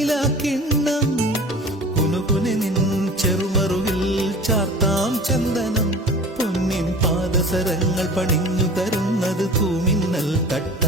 നിലാക്കിണ്ണം കുനുകുനെ നിൻ ചെറുമറുകിൽ ചാർത്താം ചന്ദനം പൊന്നിൻ പാദസരങ്ങൾ പണിഞ്ഞു തരുന്നത് തൂമിന്നൽ തട്ട്